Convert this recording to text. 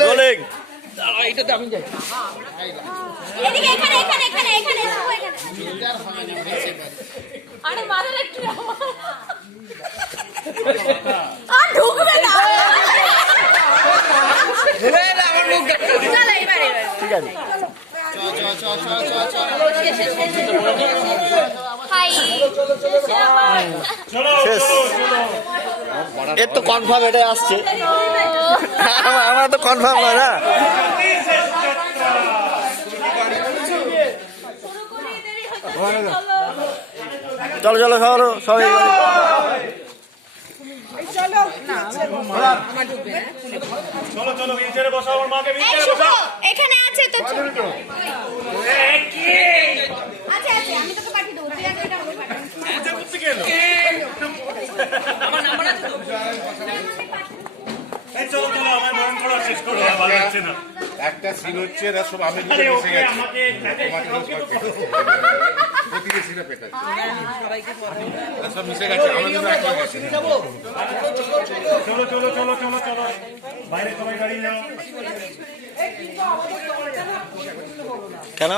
Rolling এইটাতে আমি যাই এদিকে এখানে এখানে এখানে এখানে এখানে। আরে মাথা একটু আর ঢুকবে না। চলো এবার এবার। ঠিক আছে শেষ এর তো কনফার্ম এটা আসছে। আমার তো কনফার্ম নয় না। চলো চলো সবাই সবাই। চলো বসো এখানে আছে তো একটা সিন হচ্ছে এরা সব আমি মিশে গেছে। প্রতিবেশীরা পেটাচ্ছে এরা সব মিশে গেছে আমাদের তো একবার গেছে চলো চলো চলো চলো চলো। বাইরে সবাই দাঁড়িয়ে যাও। কেন?